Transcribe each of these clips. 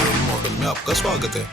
Tutorial model में आपका स्वागत है।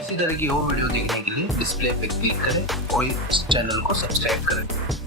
इसी तरह की और वीडियो देखने के लिए डिस्प्ले पे क्लिक करें और इस चैनल को सब्सक्राइब करें।